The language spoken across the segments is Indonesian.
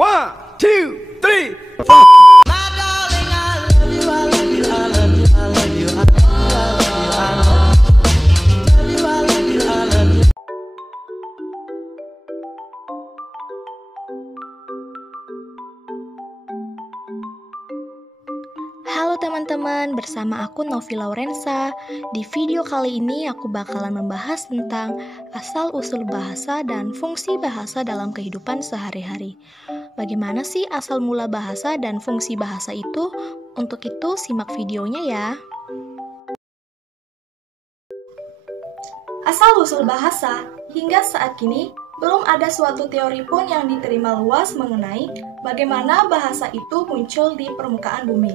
One, two, three, Halo teman-teman, bersama aku Novi Laurensa. Di video kali ini aku bakalan membahas tentang asal-usul bahasa dan fungsi bahasa dalam kehidupan sehari-hari. Bagaimana sih asal mula bahasa dan fungsi bahasa itu? Untuk itu simak videonya ya. Asal-usul bahasa, hingga saat ini belum ada suatu teori pun yang diterima luas mengenai bagaimana bahasa itu muncul di permukaan bumi.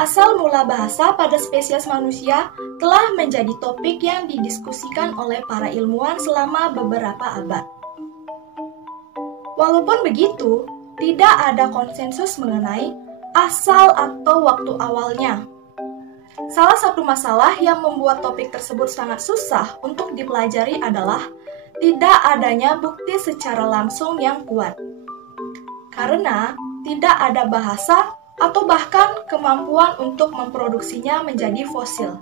Asal mula bahasa pada spesies manusia telah menjadi topik yang didiskusikan oleh para ilmuwan selama beberapa abad. Walaupun begitu, tidak ada konsensus mengenai asal atau waktu awalnya. Salah satu masalah yang membuat topik tersebut sangat susah untuk dipelajari adalah tidak adanya bukti secara langsung yang kuat. Karena tidak ada bahasa atau bahkan kemampuan untuk memproduksinya menjadi fosil.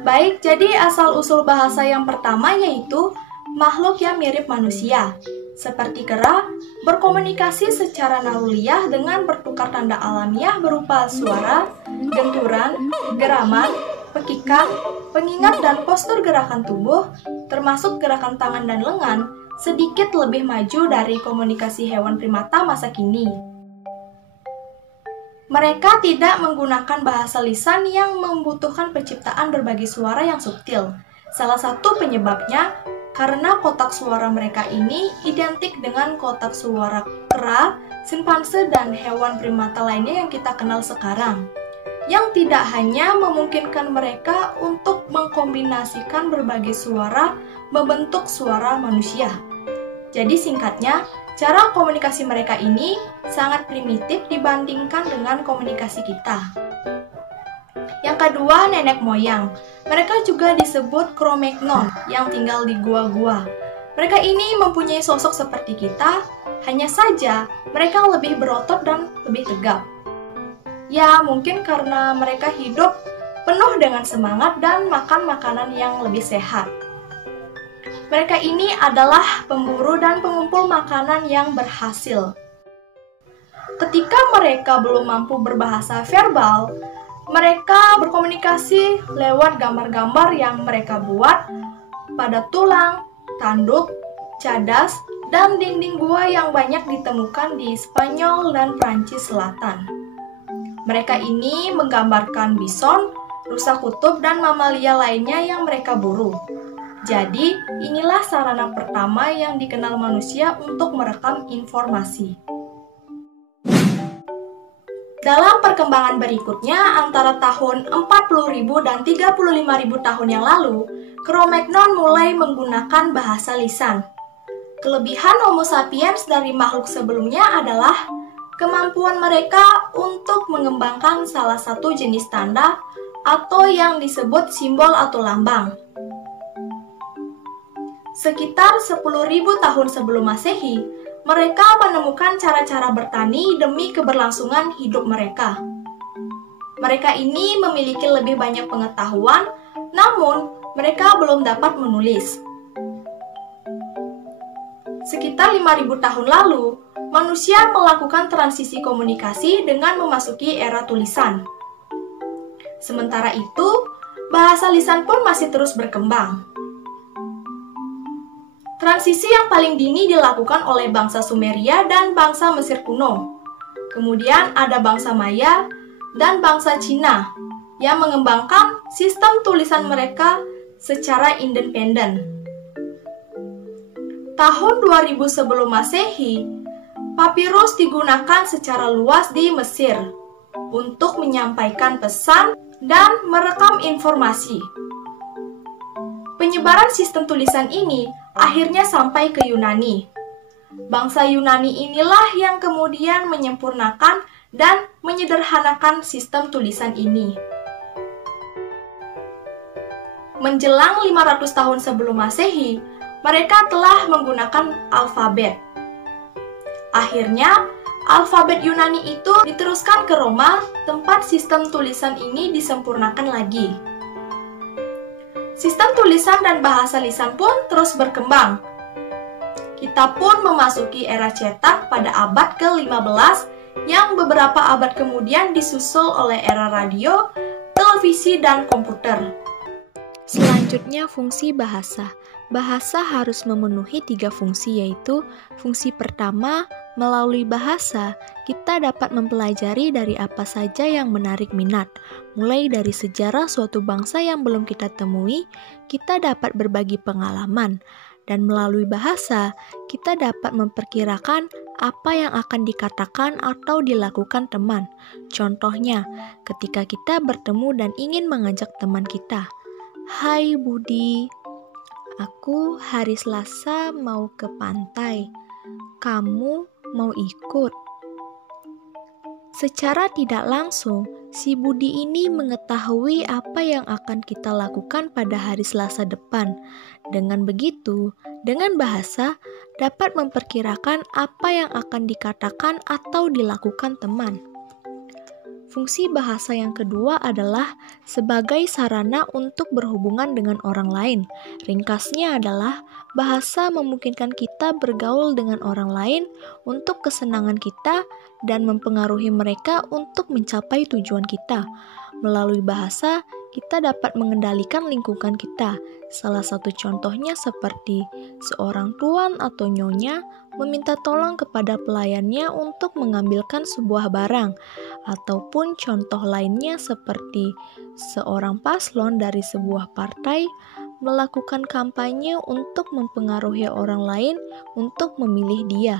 Baik, jadi asal-usul bahasa yang pertama yaitu makhluk yang mirip manusia, seperti kera, berkomunikasi secara naluriah dengan bertukar tanda alamiah berupa suara, genturan, geraman, pekikan, pengingat dan postur gerakan tubuh, termasuk gerakan tangan dan lengan, sedikit lebih maju dari komunikasi hewan primata masa kini. Mereka tidak menggunakan bahasa lisan yang membutuhkan penciptaan berbagai suara yang subtil. Salah satu penyebabnya karena kotak suara mereka ini identik dengan kotak suara kera, simpanse, dan hewan primata lainnya yang kita kenal sekarang, yang tidak hanya memungkinkan mereka untuk mengkombinasikan berbagai suara membentuk suara manusia. Jadi singkatnya, cara komunikasi mereka ini sangat primitif dibandingkan dengan komunikasi kita. Yang kedua, nenek moyang. Mereka juga disebut Cro-Magnon yang tinggal di gua-gua. Mereka ini mempunyai sosok seperti kita, hanya saja mereka lebih berotot dan lebih tegap. Ya, mungkin karena mereka hidup penuh dengan semangat dan makan makanan yang lebih sehat. Mereka ini adalah pemburu dan pengumpul makanan yang berhasil. Ketika mereka belum mampu berbahasa verbal, mereka berkomunikasi lewat gambar-gambar yang mereka buat pada tulang, tanduk, cadas, dan dinding gua yang banyak ditemukan di Spanyol dan Prancis Selatan. Mereka ini menggambarkan bison, rusa kutub, dan mamalia lainnya yang mereka buru. Jadi, inilah sarana pertama yang dikenal manusia untuk merekam informasi. Dalam perkembangan berikutnya, antara tahun 40.000 dan 35.000 tahun yang lalu, Cro-Magnon mulai menggunakan bahasa lisan. Kelebihan Homo sapiens dari makhluk sebelumnya adalah kemampuan mereka untuk mengembangkan salah satu jenis tanda atau yang disebut simbol atau lambang. Sekitar 10.000 tahun sebelum Masehi, mereka menemukan cara-cara bertani demi keberlangsungan hidup mereka. Mereka ini memiliki lebih banyak pengetahuan, namun mereka belum dapat menulis. Sekitar 5.000 tahun lalu, manusia melakukan transisi komunikasi dengan memasuki era tulisan. Sementara itu, bahasa lisan pun masih terus berkembang. Transisi yang paling dini dilakukan oleh bangsa Sumeria dan bangsa Mesir kuno. Kemudian ada bangsa Maya dan bangsa Cina yang mengembangkan sistem tulisan mereka secara independen. Tahun 2000 sebelum Masehi, papirus digunakan secara luas di Mesir untuk menyampaikan pesan dan merekam informasi. Penyebaran sistem tulisan ini akhirnya sampai ke Yunani. Bangsa Yunani inilah yang kemudian menyempurnakan dan menyederhanakan sistem tulisan ini. Menjelang 500 tahun sebelum Masehi, mereka telah menggunakan alfabet. Akhirnya, alfabet Yunani itu diteruskan ke Roma, tempat sistem tulisan ini disempurnakan lagi. Sistem tulisan dan bahasa lisan pun terus berkembang. Kita pun memasuki era cetak pada abad ke-15 yang beberapa abad kemudian disusul oleh era radio, televisi, dan komputer. Selanjutnya, fungsi bahasa. Bahasa harus memenuhi 3 fungsi, yaitu fungsi pertama, melalui bahasa, kita dapat mempelajari dari apa saja yang menarik minat. Mulai dari sejarah suatu bangsa yang belum kita temui, kita dapat berbagi pengalaman. Dan melalui bahasa, kita dapat memperkirakan apa yang akan dikatakan atau dilakukan teman. Contohnya, ketika kita bertemu dan ingin mengajak teman kita, "Hai Budi, aku hari Selasa mau ke pantai. Kamu mau ikut?" Secara tidak langsung, si Budi ini mengetahui apa yang akan kita lakukan pada hari Selasa depan. Dengan begitu, dengan bahasa dapat memperkirakan apa yang akan dikatakan atau dilakukan teman. Fungsi bahasa yang kedua adalah sebagai sarana untuk berhubungan dengan orang lain. Ringkasnya adalah bahasa memungkinkan kita bergaul dengan orang lain untuk kesenangan kita dan mempengaruhi mereka untuk mencapai tujuan kita. Melalui bahasa, kita dapat mengendalikan lingkungan kita. Salah satu contohnya seperti seorang tuan atau nyonya meminta tolong kepada pelayannya untuk mengambilkan sebuah barang, ataupun contoh lainnya seperti seorang paslon dari sebuah partai melakukan kampanye untuk mempengaruhi orang lain untuk memilih dia.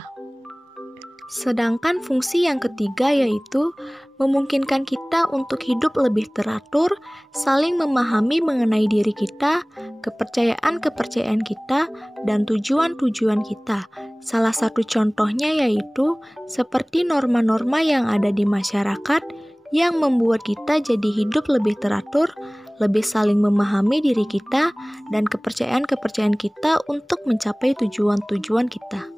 Sedangkan fungsi yang ketiga yaitu memungkinkan kita untuk hidup lebih teratur, saling memahami mengenai diri kita, kepercayaan-kepercayaan kita, dan tujuan-tujuan kita. Salah satu contohnya yaitu seperti norma-norma yang ada di masyarakat yang membuat kita jadi hidup lebih teratur, lebih saling memahami diri kita, dan kepercayaan-kepercayaan kita untuk mencapai tujuan-tujuan kita.